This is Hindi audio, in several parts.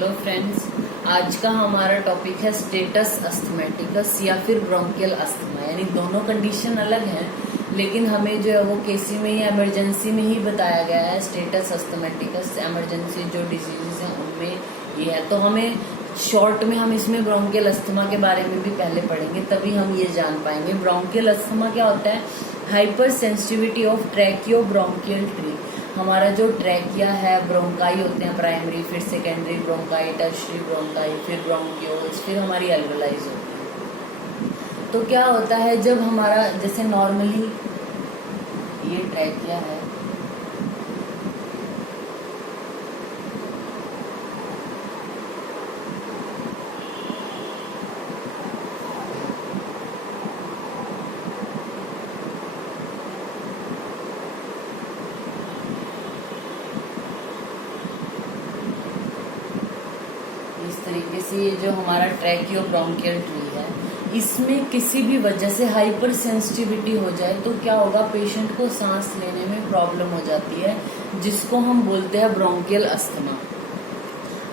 हेलो फ्रेंड्स, आज का हमारा टॉपिक है स्टेटस अस्थमैटिकस या फिर ब्रोंकियल अस्थमा। यानी दोनों कंडीशन अलग हैं, लेकिन हमें जो है वो केसी में ही इमरजेंसी में ही बताया गया है। स्टेटस अस्थमैटिकस इमरजेंसी जो डिजीजेज हैं उनमें ये है, तो हमें शॉर्ट में हम इसमें ब्रोंकियल अस्थमा के बारे में भी पहले पढ़ेंगे, तभी हम ये जान पाएंगे। ब्रोंकियल अस्थमा क्या होता है? Hyper sensitivity of ट्रैकियो bronchial tree. हमारा जो ट्रैकिया है, ब्रोंकाई होते हैं प्राइमरी, फिर सेकेंडरी ब्रोंकाई, टर्शियरी ब्रोंकाई, फिर ब्रोंकियोल्स, फिर हमारी एल्वेलाइज होती है। तो क्या होता है जब हमारा जैसे नॉर्मली ये ट्रैकिया है, इस तरीके से ये जो हमारा ट्रैकियो ब्रोंकियल ट्री है, इसमें किसी भी वजह से हाइपर सेंसिटिविटी हो जाए तो क्या होगा? पेशेंट को सांस लेने में प्रॉब्लम हो जाती है, जिसको हम बोलते हैं ब्रोंकियल अस्थमा।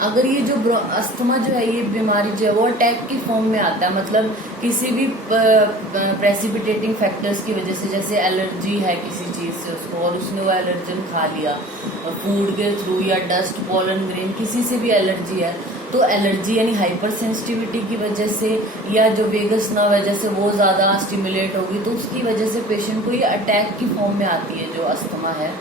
अगर ये जो अस्थमा जो है, ये बीमारी जो है वो अटैक की फॉर्म में आता है, मतलब किसी भी प्रेसिपिटेटिंग फैक्टर्स की वजह से, जैसे एलर्जी है किसी चीज से उसको और उसने वो एलर्जन खा लिया फूड के थ्रू, या डस्ट, पॉलन ग्रेन, किसी से भी एलर्जी है, तो एलर्जी यानी हाइपर सेंसिटिविटी की वजह से, या जो वेगस नर्व है जैसे वो ज्यादा स्टिमुलेट होगी, तो उसकी वजह से पेशेंट को ये अटैक की फॉर्म में आती है जो अस्थमा है।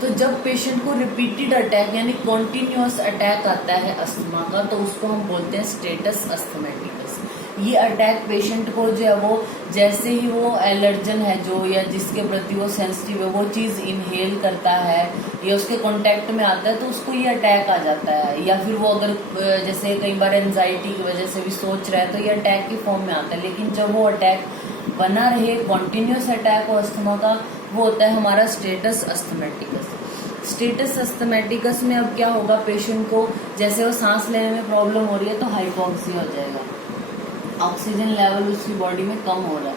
तो जब पेशेंट को रिपीटेड अटैक यानी कॉन्टिन्यूअस अटैक आता है अस्थमा का, तो उसको हम बोलते हैं स्टेटस अस्थमैटिकस। ये अटैक पेशेंट को जो है वो जैसे ही वो एलर्जन है जो, या जिसके प्रति वो सेंसिटिव है, वो चीज इनहेल करता है या उसके कांटेक्ट में आता है, तो उसको ये अटैक आ जाता है। या फिर वो अगर जैसे कई बार एंजाइटी की वजह से भी सोच रहा है, तो ये अटैक की फॉर्म में आता है। लेकिन जब वो अटैक बना रहे, कॉन्टिन्यूस अटैक हो अस्थमा का, वो होता है हमारा स्टेटस अस्थमैटिकस। स्टेटस अस्थमैटिकस में अब क्या होगा? पेशेंट को जैसे वो सांस लेने में प्रॉब्लम हो रही है तो हाइपोक्सिया हो जाएगा, ऑक्सीजन लेवल उसकी बॉडी में कम हो रहा है।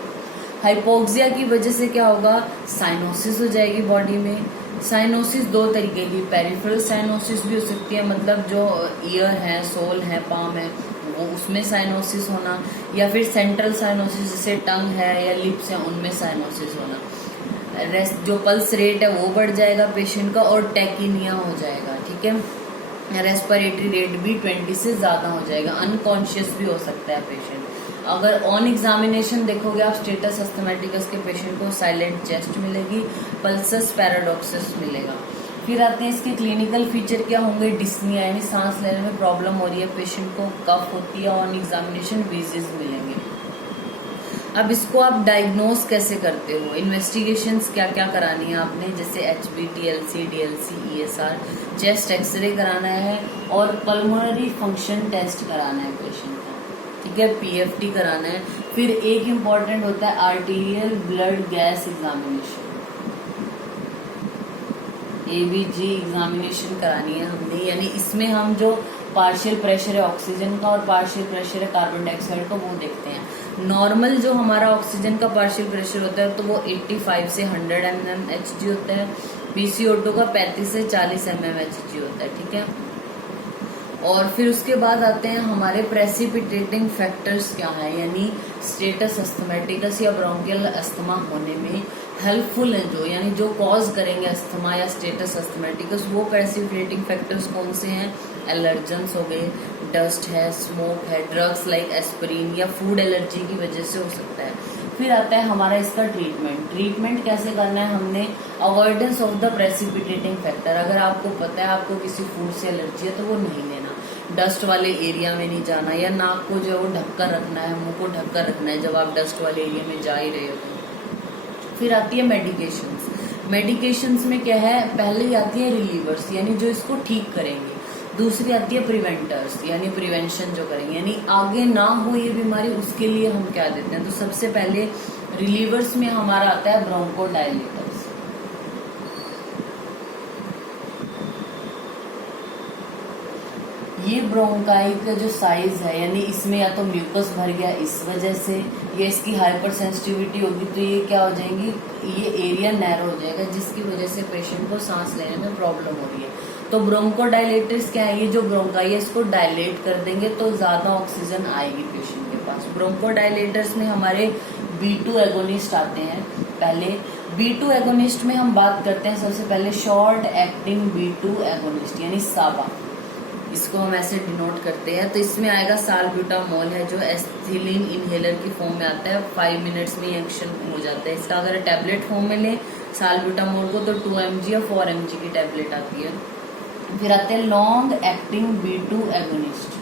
हाइपोक्सिया की वजह से क्या होगा? साइनोसिस हो जाएगी बॉडी में। साइनोसिस दो तरीके की, पेरिफेरल साइनोसिस भी हो सकती है, मतलब जो ईयर है, सोल है, पाम है, वो उसमें साइनोसिस होना, या फिर सेंट्रल साइनोसिस जैसे टंग है या लिप्स है, उनमें साइनोसिस होना। जो पल्स रेट है वो बढ़ जाएगा पेशेंट का, और टैकिनिया हो जाएगा, ठीक है। रेस्पिरेटरी रेट भी 20 से ज्यादा हो जाएगा, अनकॉन्शियस भी हो सकता है पेशेंट। अगर ऑन एग्जामिनेशन देखोगे आप स्टेटस अस्थमैटिकस के पेशेंट को, साइलेंट चेस्ट मिलेगी, पल्सस पैराडॉक्सस मिलेगा। फिर आते हैं इसके क्लिनिकल फीचर क्या होंगे? डिस्निया यानी सांस लेने में प्रॉब्लम हो रही है पेशेंट को, कफ होती है, ऑन एग्जामिनेशन वीजेस मिलेंगे। अब इसको आप डायग्नोज कैसे करते हो? इन्वेस्टिगेशंस क्या क्या करानी है आपने? जैसे HB, DLC, ESR, chest x ray कराना है, और पल्मोनरी फंक्शन टेस्ट कराना है पेशेंट का, ठीक है, PFT कराना है। फिर एक इम्पॉर्टेंट होता है arterial blood gas examination, ABG examination करानी है हमने। यानी इसमें हम जो पार्शियल प्रेशर है ऑक्सीजन का और पार्शियल प्रेशर है कार्बन डाइऑक्साइड का, वो देखते हैं। नॉर्मल जो हमारा ऑक्सीजन का पार्शियल प्रेशर होता है तो वो 85 से 100 mmHg होता है। PCO2 का 35 से 40 mmHg होता है, ठीक है। और फिर उसके बाद आते हैं हमारे प्रेसिपिटेटिंग फैक्टर्स क्या है, यानी स्टेटस अस्थमैटिकस या ब्रोंकियल अस्थमा होने में हेल्पफुल है जो, यानी जो कॉज करेंगे अस्थमा या स्टेटस अस्थमैटिकस, वो प्रेसिपिटेटिंग फैक्टर्स कौन से हैं? एलर्जेंस हो गए, डस्ट है, स्मोक है, ड्रग्स लाइक एस्पिरिन, या फूड एलर्जी की वजह से हो सकता है। फिर आता है हमारा इसका ट्रीटमेंट। ट्रीटमेंट कैसे करना है हमने? Avoidance of the precipitating factor. अगर आपको पता है आपको किसी फूड से एलर्जी है तो वो नहीं लेना, डस्ट वाले एरिया में नहीं जाना, या नाक को जो है वो ढककर रखना है, मुंह को ढककर रखना है जब आप डस्ट वाले एरिया में जा ही रहे हो तो। फिर आती है मेडिकेशंस। मेडिकेशंस में क्या है? पहले ही आती है रिलीवर्स, यानी जो इसको ठीक करेंगे। दूसरी आती है प्रिवेंटर्स, यानी प्रिवेंशन जो करेंगे, यानी आगे ना हो ये बीमारी, उसके लिए हम क्या देते हैं? तो सबसे पहले रिलीवर्स में हमारा आता है ब्रोंकोडायलेटर्स। ये ब्रोंकाई का जो साइज है, यानी इसमें या तो म्यूकस भर गया इस वजह से, या इसकी हाइपर सेंसिटिविटी होगी तो ये क्या हो जाएंगी, ये एरिया नैरो हो जाएगा, जिसकी वजह से पेशेंट को सांस लेने में प्रॉब्लम हो रही है। तो ब्रोंकोडायलेटर्स क्या है, ये जो ब्रोंकाई है इसको डायलेट कर देंगे तो ज्यादा ऑक्सीजन आएगी पेशेंट के पास। ब्रोंकोडायलेटर्स में हमारे B2 एगोनिस्ट आते हैं। पहले B2 एगोनिस्ट में हम बात करते हैं सबसे पहले शॉर्ट एक्टिंग B2 एगोनिस्ट यानी साबा, इसको हम ऐसे डिनोट करते हैं। तो इसमें आएगा साल्ब्यूटामोल है जो एथिलीन इनहेलर की फॉर्म में आता है, 5 मिनट्स में एक्शन हो जाता है इसका। अगर टैबलेट फॉर्म में ले साल्ब्यूटामोल को तो 2 mg या 4 mg की टैबलेट आती है। फिर आते हैं लॉन्ग एक्टिंग B2 एगोनिस्ट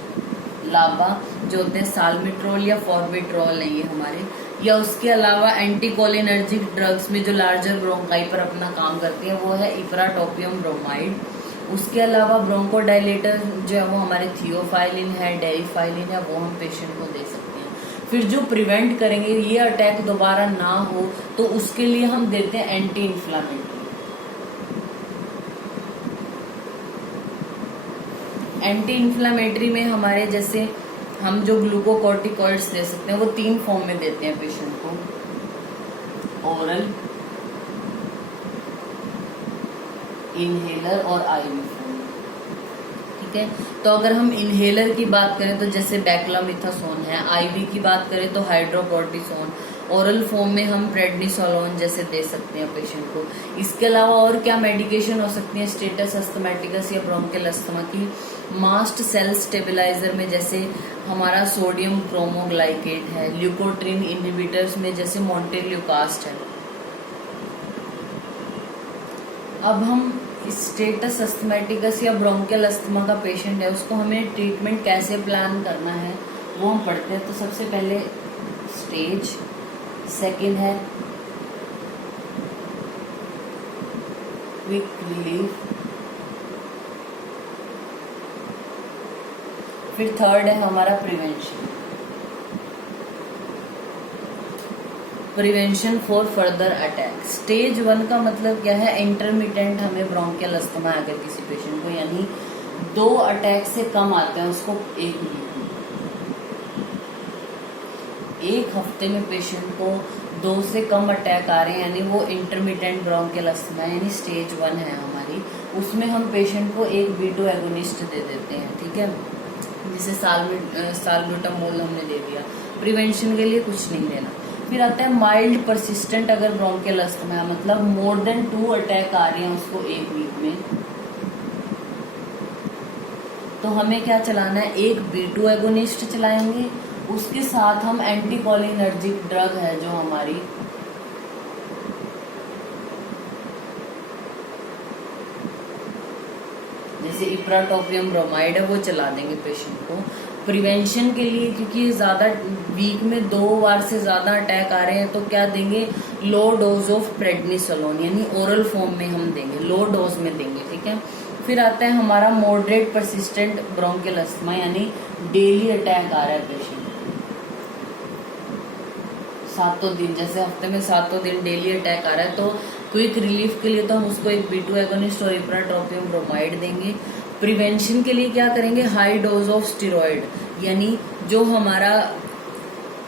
लाबा, जो होते हैं साल्मिट्रोल या फॉर्बिट्रोल है ये हमारे, या उसके अलावा एंटीकोलिनर्जिक ड्रग्स में जो लार्जर ब्रोंकाई पर अपना काम करती है वो है इप्राटोपियम ब्रोमाइड। उसके अलावा ब्रोंकोडायलेटर जो है वो हमारे थियोफाइलिन है, डेरिफाइलिन है, वो हम पेशेंट को दे सकते हैं। फिर जो प्रिवेंट करेंगे ये अटैक दोबारा ना हो तो उसके लिए हम देते हैं एंटी इन्फ्लामेटरी। एंटी इन्फ्लामेटरी में हमारे जैसे हम जो ग्लूकोकॉर्टिकॉइड्स दे सकते हैं वो 3 फॉर्म में देते हैं पेशेंट को, ओरल, इनहेलर और आईवी फॉर्म। ठीक है, तो अगर हम इनहेलर की बात करें तो जैसे बैक्लामिथासोन है, आईवी की बात करें तो हाइड्रोकोर्टिसोन, ओरल फॉर्म में हम प्रेडनिसोलोन जैसे दे सकते हैं पेशेंट को। इसके अलावा और क्या मेडिकेशन हो सकती है स्टेटस अस्थमैटिकस या ब्रोंकियल अस्थमा की, मास्ट सेल स्टेबलाइजर में जैसे हमारा सोडियम क्रोमोग्लाइकेट है, ल्यूकोट्रिन इनहिबिटर्स में जैसे मोंटेल्यूकास्ट है। अब हम स्टेटस अस्थमैटिकस या ब्रोंकियल अस्थमा का पेशेंट है उसको हमें ट्रीटमेंट कैसे प्लान करना है वो हम पढ़ते हैं। तो सबसे पहले स्टेज, सेकंड है क्विक रिलीफ, फिर थर्ड है हमारा prevention for further attack. Stage 1 का मतलब क्या है, इंटरमिटेंट हमें ब्रोंकियल अस्थमा है अगर किसी पेशेंट को, यानी 2 अटैक से कम आते हैं उसको एक हफ्ते में पेशेंट को 2 से कम अटैक आ रहे हैं यानी वो इंटरमिटेंट ब्रोंकियल अस्थमा यानी स्टेज 1 है हमारी। उसमें हम पेशेंट को एक B2 एगोनिस्ट दे देते हैं। ठीक है, जिसे साल्ब्यूटामोल हमने दे दिया। प्रिवेंशन के लिए कुछ नहीं देना। फिर आता है माइल्ड परसिस्टेंट, अगर ब्रोंकियल अस्थमा है मतलब मोर देन 2 अटैक आ रहे हैं उसको एक वीक में, तो हमें क्या चलाना है, एक B2 एगोनिस्ट चलाएंगे, उसके साथ हम एंटीकोलिनर्जिक ड्रग है जो हमारी जैसे इप्राटोपियम ब्रोमाइड है वो चला देंगे पेशेंट को। प्रिवेंशन के लिए क्योंकि ज्यादा वीक में 2 बार से ज्यादा अटैक आ रहे हैं तो क्या देंगे, लो डोज ऑफ प्रेडनिसोलोन यानी ओरल फॉर्म में हम देंगे, लो डोज में देंगे। ठीक है, फिर आता है हमारा मॉडरेट परसिस्टेंट ब्रोंकियल अस्थमा यानी डेली अटैक आ रहा है पेशेंट 7 दिन, जैसे हफ्ते में 7 दिन डेली अटैक आ रहा है तो क्विक रिलीफ के लिए तो हम उसको एक B2 एगोनिस्ट और इप्राटोपियम ब्रोमाइड देंगे। प्रिवेंशन के लिए क्या करेंगे, हाई डोज ऑफ स्टेरॉइड यानी जो हमारा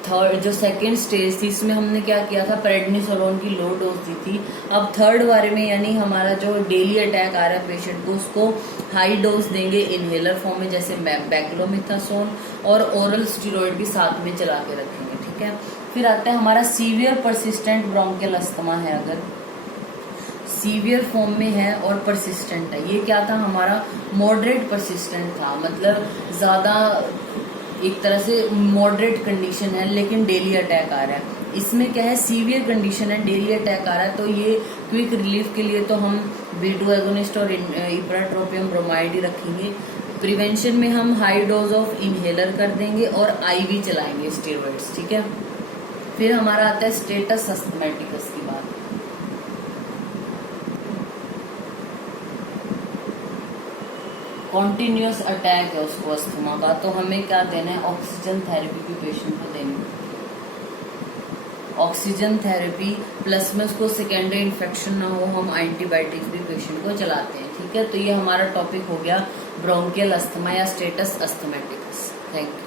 जो सेकेंड स्टेज थी इसमें हमने क्या किया था, प्रेडनिसोलोन की लो डोज दी थी। अब थर्ड बारे में यानी हमारा जो डेली अटैक आ रहा है पेशेंट को उसको हाई डोज देंगे इनहेलर फॉर्म में जैसे बैक्लोमिथासोन और ओरल स्टेरॉइड भी साथ में चला के रखेंगे। ठीक है, फिर आता है हमारा सीवियर परसिस्टेंट ब्रोंकियल अस्थमा है, अगर सीवियर फॉर्म में है और परसिस्टेंट है, ये क्या था हमारा मॉडरेट परसिस्टेंट था, मतलब ज्यादा एक तरह से मॉडरेट कंडीशन है लेकिन डेली अटैक आ रहा है। इसमें क्या है, सीवियर कंडीशन है, डेली अटैक आ रहा है तो ये क्विक रिलीफ के लिए तो हम B2 एगोनिस्ट और इप्राट्रोपियम ब्रोमाइड ही रखेंगे। प्रिवेंशन में हम हाई डोज ऑफ इनहेलर कर देंगे और IV चलाएंगे स्टेरॉइड्स। ठीक है, फिर हमारा आता है स्टेटस अस्थमैटिकस की बात। कॉन्टिन्यूअस अटैक है उसको अस्थमा का, तो हमें क्या देना है, ऑक्सीजन थेरेपी भी पेशेंट को देनी है। ऑक्सीजन थेरेपी प्लस में उसको सेकेंडरी इन्फेक्शन ना हो हम एंटीबायोटिक्स भी पेशेंट को चलाते हैं। ठीक है, तो ये हमारा टॉपिक हो गया ब्रोंकियल अस्थमा या स्टेटस अस्थमैटिकस। Thank you.